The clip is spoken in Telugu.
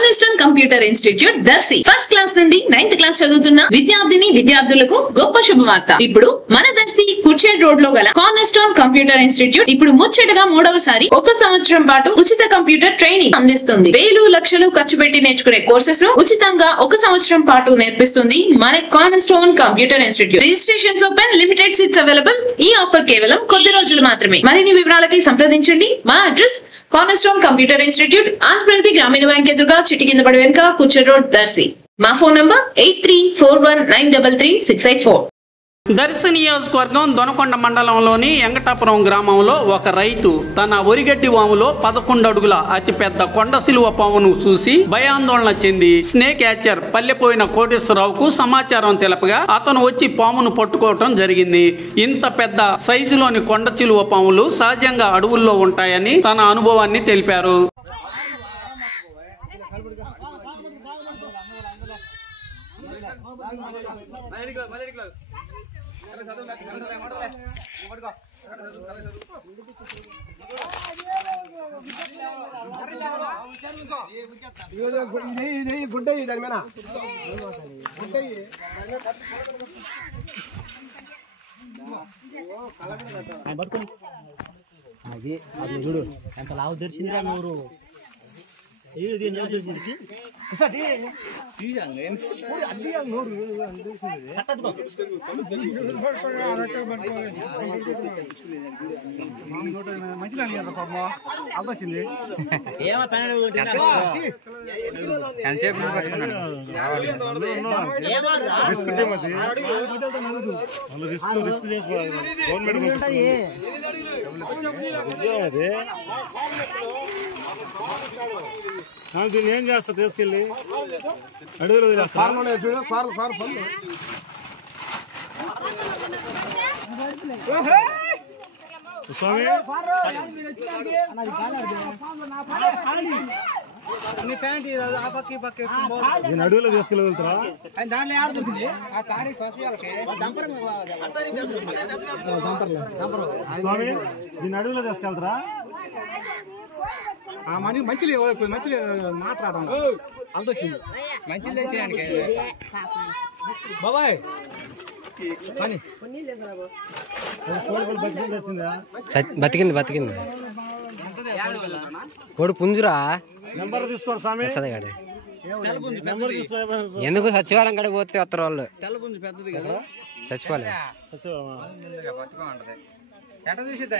Cornerstone computer institute Darsi first class నుండి 9th క్లాస్ చదువుతున్న విద్యార్థులకు గొప్ప శుభవార్త. ఇప్పుడు మన దర్శి కుర్చేడ్ రోడ్ లో గల కార్నర్స్టోన్ కంప్యూటర్ ఇన్స్టిట్యూట్ ఇప్పుడు ముచ్చటగా 3వసారి 1 సంవత్సరం పాటు ఉచిత కంప్యూటర్ ట్రైనింగ్ అందిస్తుంది. వేలు లక్షలు ఖర్చు పెట్టి నేర్చుకునే కోర్సెస్ ను ఉచితంగా 1 సంవత్సరం పాటు నేర్పిస్తుంది మన cornerstone computer institute. Registrations open, limited seats available. ఈ ఆఫర్ కేవలం కొద్ది రోజులు మాత్రమే. మరిన్ని వివరాలకి సంప్రదించండి. మా address cornerstone computer institute, Andhra Pradesh గ్రామీణ బ్యాంక్ ఎదురుగా చిట్టి కింద పడి వెనుక కుర్చేడ్ రోడ్ దర్శి. మా ఫోన్ నంబర్ 8341933684. దర్శి నియోజకవర్గం దొనకొండ మండలంలోని ఎంగటాపురం గ్రామంలో ఒక రైతు తన ఒరిగడ్డి వాములో 11 అడుగుల అతిపెద్ద కొండ సిలువ పామును చూసి భయాందోళన చెంది స్నేక్ క్యాచర్ పల్లెపోయిన కోటేశ్వరరావుకు సమాచారం తెలపగా అతను వచ్చి పామును పట్టుకోవటం జరిగింది. ఇంత పెద్ద సైజులోని కొండ చిలువ పాములు సహజంగా అడవుల్లో ఉంటాయని తన అనుభవాన్ని తెలిపారు. అది అది చూడు ఎంత లావు తెరిచిందిరా నూరు దీన్ని ఏం చేస్తా తీసుకెళ్ళి అడుగులు స్వామి దీని అడుగులో తీసుకెళ్ళి వెళ్తారా? స్వామి దీని అడుగులో తీసుకెళ్తారా? మంచిలే మాట్లాడాలి అంతొచ్చింది బాబాయ్ బతికింది కోడి పుంజురా. నెంబర్ తీసుకోండి స్వామి. ఎందుకు సచివాలయం కాడికి పోతే వస్తారు వాళ్ళు. చచ్చిపోలే ఎట్లా చూసిద్దా